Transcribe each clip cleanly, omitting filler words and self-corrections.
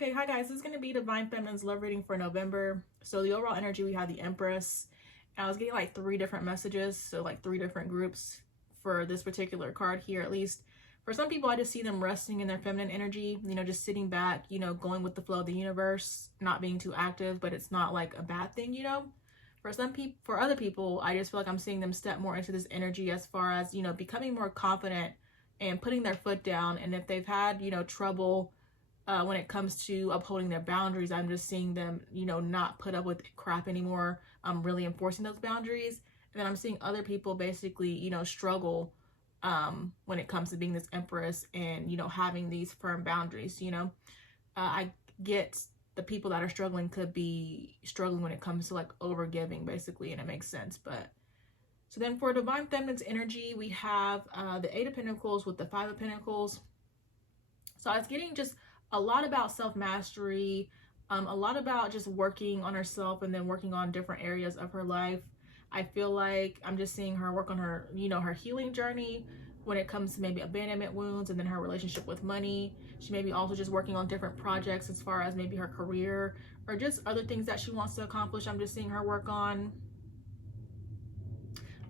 Okay, hi guys, this is going to be Divine Feminine's love reading for November. So the overall energy, we have the Empress. And I was getting like 3 different messages, so like 3 different groups for this particular card here, at least. For some people, I just see them resting in their feminine energy, just sitting back, going with the flow of the universe, not being too active, but it's not like a bad thing, For some people, for other people, I just feel like I'm seeing them step more into this energy as far as, becoming more confident and putting their foot down. And if they've had, trouble when it comes to upholding their boundaries, I'm just seeing them, not put up with crap anymore, really enforcing those boundaries. And then I'm seeing other people basically, struggle when it comes to being this Empress and, having these firm boundaries, I get the people that are struggling could be struggling when it comes to like over giving basically, and it makes sense. But so then for Divine Feminine's energy, we have the 8 of Pentacles with the 5 of Pentacles. So I was getting just a lot about self-mastery, a lot about just working on herself and then working on different areas of her life. I feel like I'm just seeing her work on her, her healing journey when it comes to maybe abandonment wounds and then her relationship with money. She may be also just working on different projects as far as maybe her career or just other things that she wants to accomplish. I'm just seeing her work on.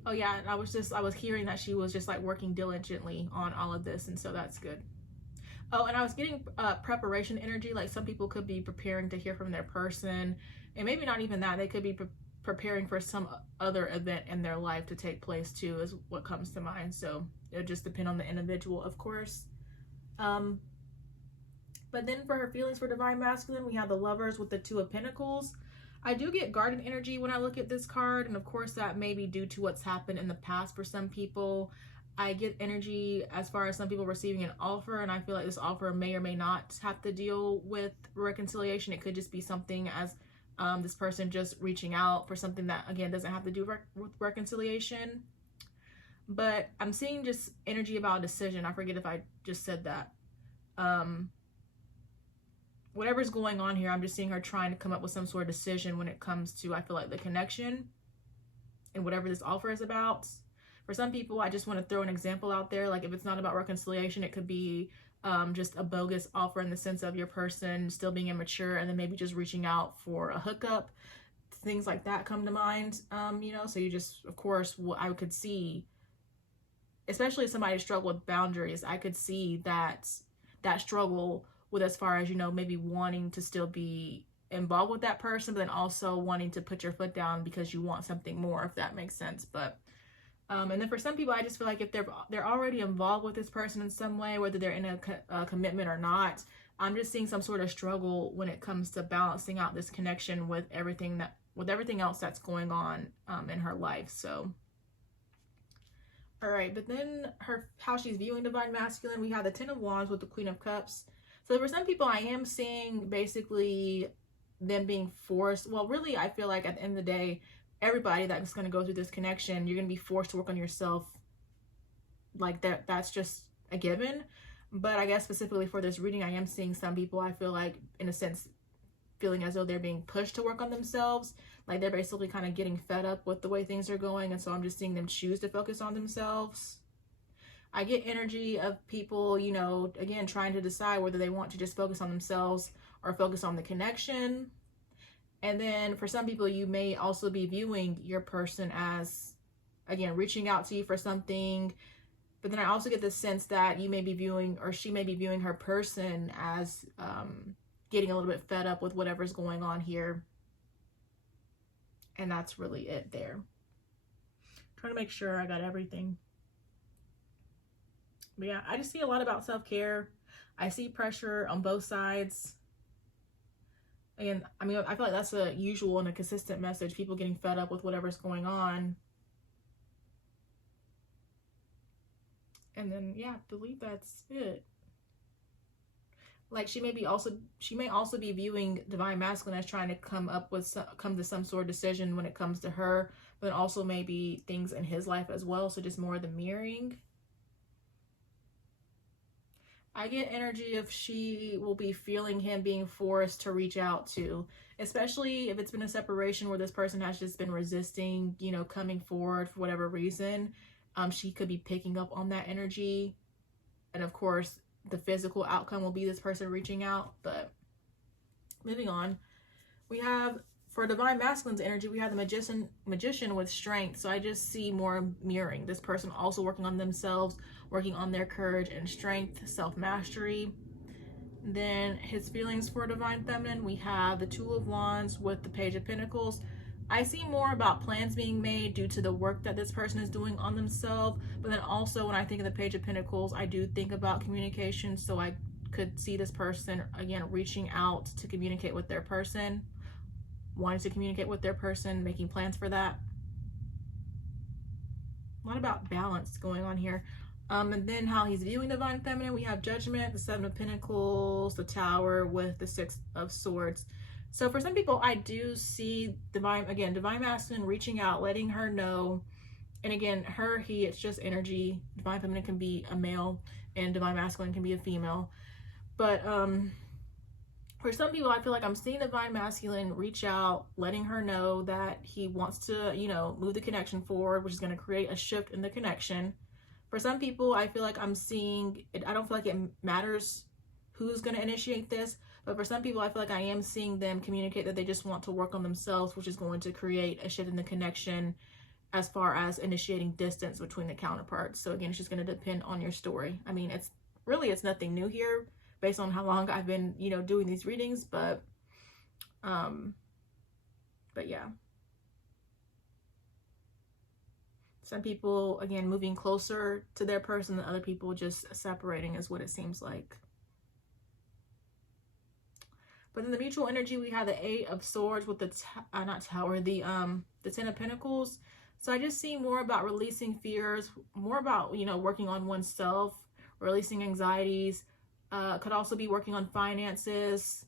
Oh yeah, and I was hearing that she was just like working diligently on all of this, and so that's good. Oh, and I was getting preparation energy, like some people could be preparing to hear from their person, and maybe not even that, they could be preparing for some other event in their life to take place too, is what comes to mind. So it would just depend on the individual, of course. But then for her feelings for Divine Masculine, we have the Lovers with the 2 of Pentacles. I do get guardian energy when I look at this card, and of course that may be due to what's happened in the past for some people. I get energy as far as some people receiving an offer, and I feel like this offer may or may not have to deal with reconciliation. It could just be something as this person just reaching out for something that, again, doesn't have to do with reconciliation. But I'm seeing just energy about a decision. I forget if I just said that. Whatever's going on here, I'm just seeing her trying to come up with some sort of decision when it comes to, I feel like, the connection and whatever this offer is about. For some people, I just want to throw an example out there. Like if it's not about reconciliation, it could be just a bogus offer in the sense of your person still being immature and then maybe just reaching out for a hookup. Things like that come to mind, so you just, of course, what I could see, especially if somebody struggled with boundaries, I could see that struggle with as far as, maybe wanting to still be involved with that person, but then also wanting to put your foot down because you want something more, if that makes sense. But and then for some people, I just feel like if they're already involved with this person in some way, whether they're in a commitment or not, I'm just seeing some sort of struggle when it comes to balancing out this connection with everything else that's going on in her life. So, all right, but then how she's viewing Divine Masculine, we have the 10 of Wands with the Queen of Cups. So for some people, I am seeing basically them being forced. Well, really, I feel like at the end of the day, everybody that's going to go through this connection, you're going to be forced to work on yourself. Like that's just a given. But I guess specifically for this reading, I am seeing some people, I feel like, in a sense, feeling as though they're being pushed to work on themselves. Like they're basically kind of getting fed up with the way things are going. And so I'm just seeing them choose to focus on themselves. I get energy of people, again, trying to decide whether they want to just focus on themselves or focus on the connection. And then for some people, you may also be viewing your person as, again, reaching out to you for something. But then I also get the sense that you may be viewing, or she may be viewing her person as getting a little bit fed up with whatever's going on here. And that's really it there. I'm trying to make sure I got everything. But yeah, I just see a lot about self-care. I see pressure on both sides. And I mean, I feel like that's a usual and a consistent message. People getting fed up with whatever's going on. And then, yeah, I believe that's it. Like she may also be viewing Divine Masculine as trying to come to some sort of decision when it comes to her, but also maybe things in his life as well. So just more of the mirroring. I get energy if she will be feeling him being forced to reach out to, especially if it's been a separation where this person has just been resisting, coming forward for whatever reason. She could be picking up on that energy. And of course, the physical outcome will be this person reaching out. But Moving on, we have, for divine masculine's energy, we have the magician with strength. So I just see more mirroring. This person also working on themselves, working on their courage and strength, self-mastery. Then his feelings for divine feminine, we have the Two of Wands with the Page of Pentacles. I see more about plans being made due to the work that this person is doing on themselves. But then also when I think of the Page of Pentacles, I do think about communication. So I could see this person, again, reaching out to communicate with their person, wanting to communicate with their person, making plans for that. A lot about balance going on here. And then how he's viewing divine feminine, we have Judgment, the Seven of Pentacles, the Tower with the Six of Swords. So for some people, I do see divine masculine reaching out, letting her know. And again, her, he, it's just energy. Divine feminine can be a male and divine masculine can be a female. But for some people, I feel like I'm seeing divine masculine reach out, letting her know that he wants to, you know, move the connection forward, which is going to create a shift in the connection. For some people, I feel like I'm seeing it. I don't feel like it matters who's going to initiate this, but for some people, I feel like I am seeing them communicate that they just want to work on themselves, which is going to create a shift in the connection as far as initiating distance between the counterparts. So again, it's just going to depend on your story. I mean, it's nothing new here based on how long I've been, you know, doing these readings, but yeah. Some people, again, moving closer to their person, and other people just separating is what it seems like. But in the mutual energy, we have the Eight of Swords with the, the Ten of Pentacles. So I just see more about releasing fears, more about, you know, working on oneself, releasing anxieties. Could also be working on finances.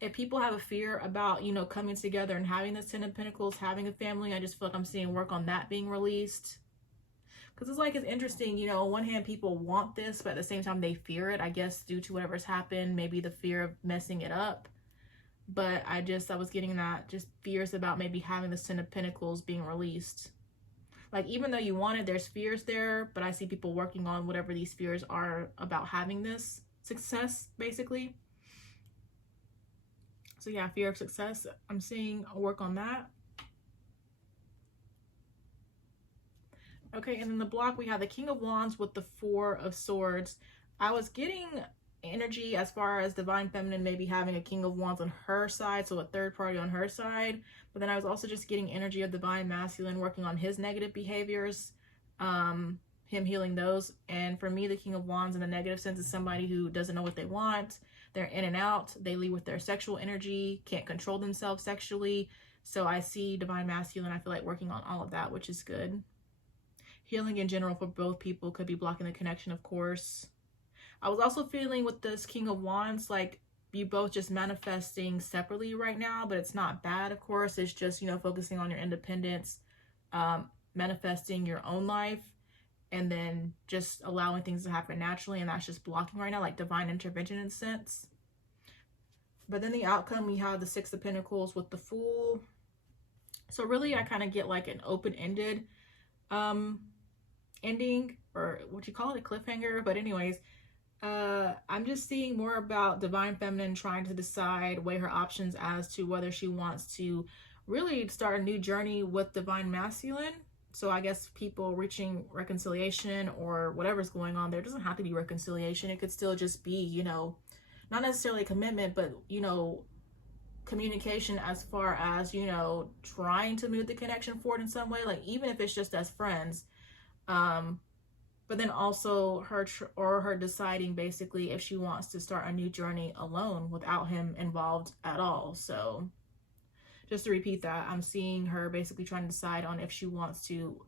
If people have a fear about, you know, coming together and having this Ten of Pentacles, having a family, I just feel like I'm seeing work on that being released. Because it's like, it's interesting, you know, on one hand, people want this, but at the same time, they fear it, I guess, due to whatever's happened, maybe the fear of messing it up. But I was getting that, just fears about maybe having the Ten of Pentacles being released. Like, even though you want it, there's fears there, but I see people working on whatever these fears are about having this success, basically. So yeah, fear of success, I'm seeing work on that. Okay, and in the block we have the King of Wands with the Four of Swords. I was getting energy as far as divine feminine maybe having a King of Wands on her side, so a third party on her side, but then I was also just getting energy of divine masculine working on his negative behaviors, him healing those. And for me, the King of Wands in the negative sense is somebody who doesn't know what they want. They're in and out. They lead with their sexual energy, can't control themselves sexually. So I see divine masculine, I feel like, working on all of that, which is good. Healing in general for both people could be blocking the connection, of course. I was also feeling with this King of Wands, like you both just manifesting separately right now, but it's not bad, of course. It's just, you know, focusing on your independence, manifesting your own life, and then just allowing things to happen naturally, and that's just blocking right now, like divine intervention in a sense. But then the outcome, we have the Six of Pentacles with the Fool. So really, I kind of get like an open-ended ending, or what you call it, a cliffhanger. But anyways, I'm just seeing more about divine feminine trying to decide, weigh her options as to whether she wants to really start a new journey with divine masculine. So I guess people reaching reconciliation or whatever's going on there. It doesn't have to be reconciliation. It could still just be, you know, not necessarily a commitment, but, you know, communication as far as, you know, trying to move the connection forward in some way, like even if it's just as friends. But then also her deciding basically if she wants to start a new journey alone without him involved at all. So just to repeat that, I'm seeing her basically trying to decide on if she wants to,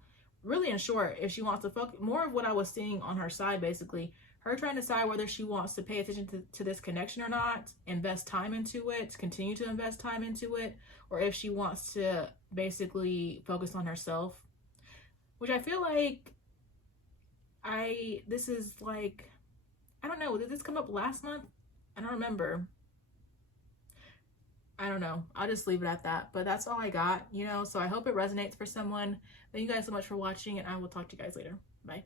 really in short, if she wants to focus, more of what I was seeing on her side, basically, her trying to decide whether she wants to pay attention to this connection or not, invest time into it, continue to invest time into it, or if she wants to basically focus on herself, which I feel like this is like, I don't know, did this come up last month? I don't remember. I don't know. I'll just leave it at that. But that's all I got, you know, so I hope it resonates for someone. Thank you guys so much for watching, and I will talk to you guys later. Bye.